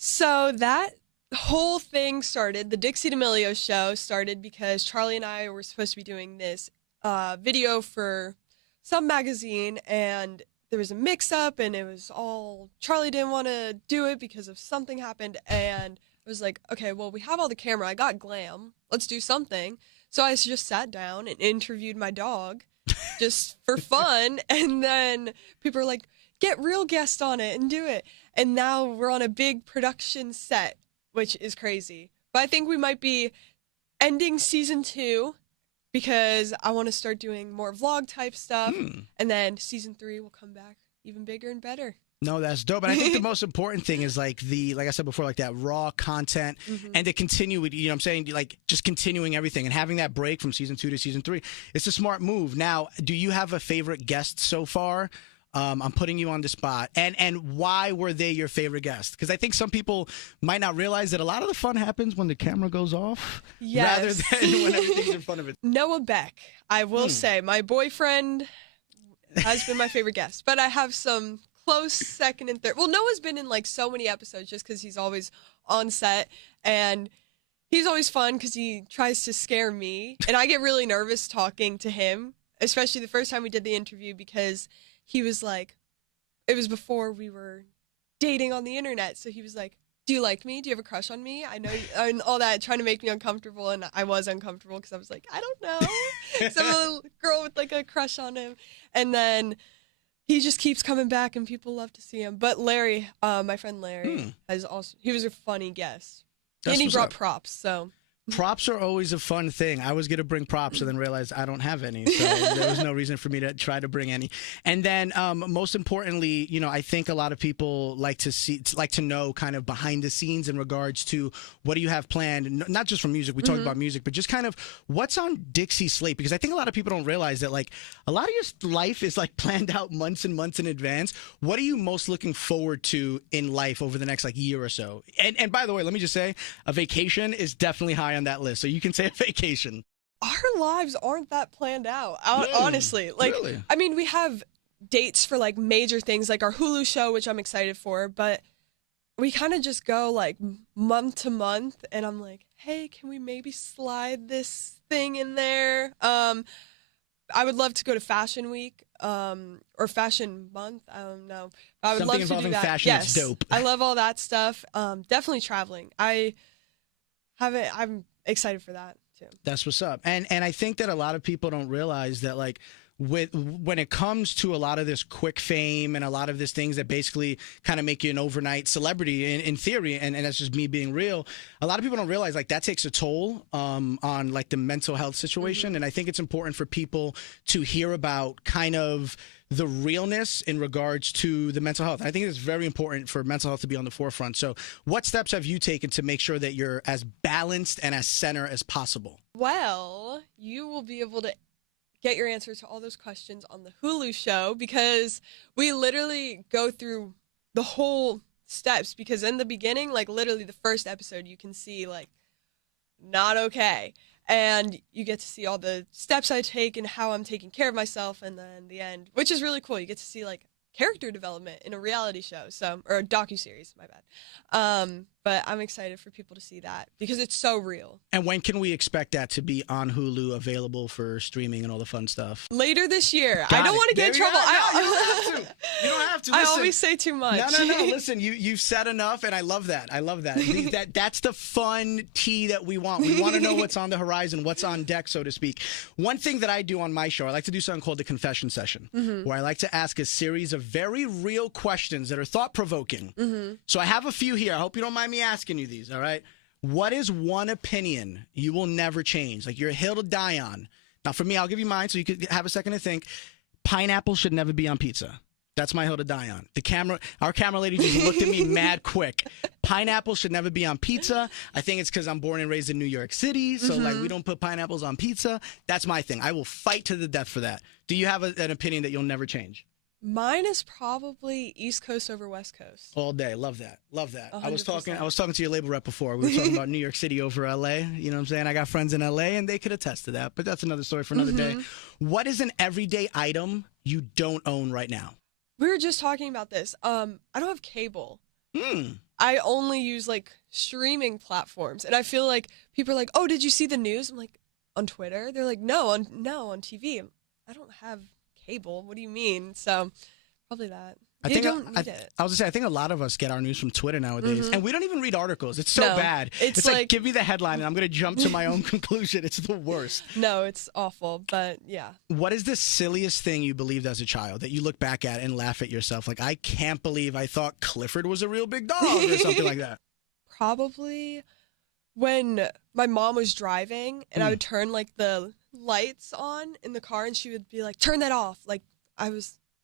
So that whole thing started, the Dixie and Noahs show started because Charlie and I were supposed to be doing this video for some magazine, and there was a mix-up, and it was all, Charlie didn't want to do it because of something happened, and I was like, okay, well, we have all the camera, I got glam, let's do something. So I just sat down and interviewed my dog just for fun, and then people were like, get real guests on it and do it. And now we're on a big production set, which is crazy. But I think we might be ending season 2 because I want to start doing more vlog type stuff. And then season 3 will come back even bigger and better. No, that's dope. And I think the most important thing is like I said before, like that raw content and to continue with, you know what I'm saying? Like just continuing everything and having that break from season 2 to season 3. It's a smart move. Now, do you have a favorite guest so far? I'm putting you on the spot. And why were they your favorite guest? Because I think some people might not realize that a lot of the fun happens when the camera goes off rather than when everything's in front of it. Noah Beck, I will say, my boyfriend has been my favorite guest. But I have some close second and third. Well, Noah's been in like so many episodes just because he's always on set. And he's always fun because he tries to scare me. And I get really nervous talking to him, especially the first time we did the interview because he was like, it was before we were dating on the internet. So he was like, do you like me? Do you have a crush on me? I know, and all that, trying to make me uncomfortable. And I was uncomfortable because I was like, I don't know. Some little girl with like a crush on him. And then he just keeps coming back and people love to see him. But Larry, my friend Larry, he was a funny guest. And he brought props, so. Props are always a fun thing. I was going to bring props and then realized I don't have any, so there was no reason for me to try to bring any. And then most importantly, you know, I think a lot of people like to know kind of behind the scenes in regards to what do you have planned, not just for music, we talked about music, but just kind of what's on Dixie's slate, because I think a lot of people don't realize that like a lot of your life is like planned out months and months in advance. What are you most looking forward to in life over the next like year or so? And by the way, let me just say, a vacation is definitely high on that list, so you can say a vacation. Our lives aren't that planned out, honestly. Like, really? I mean, we have dates for like major things, like our Hulu show, which I'm excited for, but we kind of just go like month to month, and I'm like, hey, can we maybe slide this thing in there? I would love to go to Fashion Week, or Fashion Month. I don't know. I would love to do that. Fashion, yes, is dope. I love all that stuff. Definitely traveling. I'm excited for that too. That's what's up. And I think that a lot of people don't realize that like when it comes to a lot of this quick fame and a lot of these things that basically kind of make you an overnight celebrity in theory, and that's just me being real, a lot of people don't realize like that takes a toll on like the mental health situation. And I think it's important for people to hear about kind of the realness in regards to the mental health. I think it's very important for mental health to be on the forefront. So what steps have you taken to make sure that you're as balanced and as center as possible? Well, you will be able to get your answers to all those questions on the Hulu show, because we literally go through the whole steps, because in the beginning, like literally the first episode, you can see like not okay. And you get to see all the steps I take and how I'm taking care of myself. And then the end, which is really cool. You get to see like character development in a reality show, or a docuseries, my bad. But I'm excited for people to see that because it's so real. And when can we expect that to be on Hulu, available for streaming and all the fun stuff? Later this year. I don't want to get in trouble. No, you don't have to. You don't have to. Listen, I always say too much. No. Listen, you've said enough, and I love that. I love that. That's the fun tea that we want. We want to know what's on the horizon, what's on deck, so to speak. One thing that I do on my show, I like to do something called the confession session, where I like to ask a series of very real questions that are thought-provoking. So I have a few here. I hope you don't mind me asking you these, all right? What is one opinion you will never change? Like you're a hill to die on. Now, for me, I'll give you mine so you could have a second to think. Pineapple should never be on pizza. That's my hill to die on. Our camera lady just looked at me mad quick. Pineapple should never be on pizza. I think it's because I'm born and raised in New York City, so like we don't put pineapples on pizza. That's my thing. I will fight to the death for that. Do you have an opinion that you'll never change? Mine is probably East Coast over West Coast. All day. Love that. Love that. 100%. I was talking to your label rep before. We were talking about New York City over LA. You know what I'm saying? I got friends in LA and they could attest to that, but that's another story for another day. What is an everyday item you don't own right now? We were just talking about this. I don't have cable. I only use like streaming platforms, and I feel like people are like, "Oh, did you see the news?" I'm like, "On Twitter?" They're like, "No, on TV." I don't have cable. What do you mean? So probably that. I You don't need it. I was gonna say, I think a lot of us get our news from Twitter nowadays, and we don't even read articles. It's so No, bad. It's like, give me the headline, and I'm gonna jump to my own conclusion. It's the worst. No, it's awful, but yeah. What is the silliest thing you believed as a child that you look back at and laugh at yourself? Like, I can't believe I thought Clifford was a real big dog or something like that. Probably when my mom was driving and I would turn like the lights on in the car and she would be like, "Turn that off." Like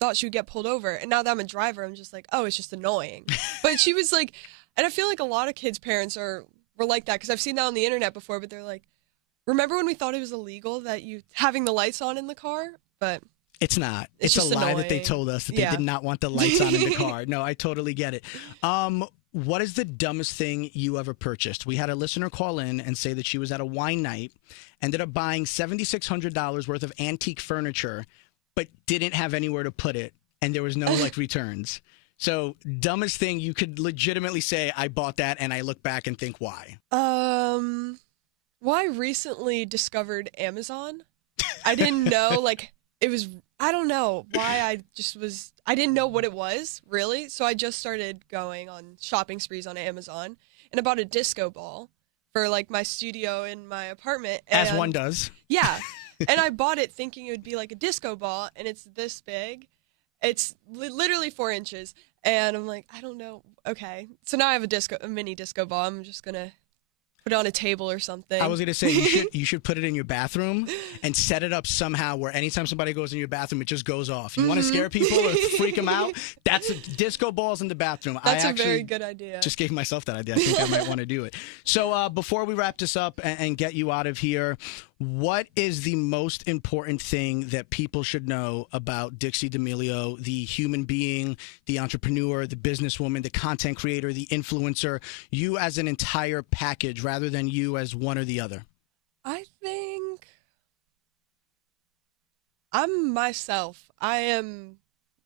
thought she would get pulled over. And now that I'm a driver, I'm just like, "Oh, it's just annoying." But she was like, and I feel like a lot of kids' parents were like that because I've seen that on the internet before, but they're like, "Remember when we thought it was illegal that you having the lights on in the car?" But it's not. It's a just lie annoying. that they told us that they did not want the lights on in the car. No, I totally get it. What is the dumbest thing you ever purchased? We had a listener call in and say that she was at a wine night, ended up buying $7,600 worth of antique furniture, but didn't have anywhere to put it, and there was no like returns. So, dumbest thing you could legitimately say, I bought that, and I look back and think, why? Well, I recently discovered Amazon. I didn't know, like, it was, I don't know why I didn't know what it was, really. So I just started going on shopping sprees on Amazon, and I bought a disco ball for, like, my studio in my apartment. As one does. Yeah. And I bought it thinking it would be like a disco ball, and it's this big. It's literally 4 inches. And I'm like, I don't know. Okay. So now I have a mini disco ball. I'm just going to put it on a table or something. I was going to say, you should put it in your bathroom and set it up somehow where anytime somebody goes in your bathroom, it just goes off. You want to scare people or freak them out? That's disco balls in the bathroom. That's a very good idea. Just gave myself that idea. I think I might want to do it. So before we wrap this up and get you out of here, what is the most important thing that people should know about Dixie D'Amelio, the human being, the entrepreneur, the businesswoman, the content creator, the influencer, you as an entire package rather than you as one or the other? I think I'm myself. I am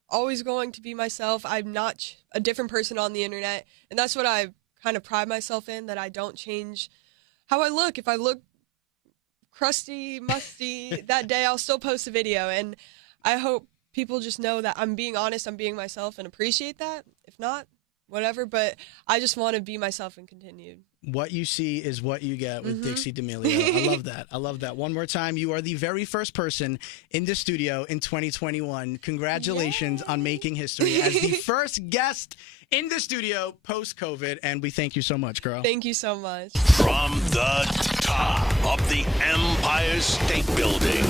always going to be myself. I'm not a different person on the internet. And that's what I kind of pride myself in, that I don't change how I look. If I look crusty, musty, that day I'll still post a video. And I hope people just know that I'm being honest, I'm being myself, and appreciate that. If not, whatever. But I just want to be myself and continue. What you see is what you get with Dixie D'Amelio. I love that. I love that. One more time, you are the very first person in the studio in 2021. Congratulations on making history as the first guest in the studio post-COVID, and we thank you so much, girl. Thank you so much. From the top of the Empire State Building,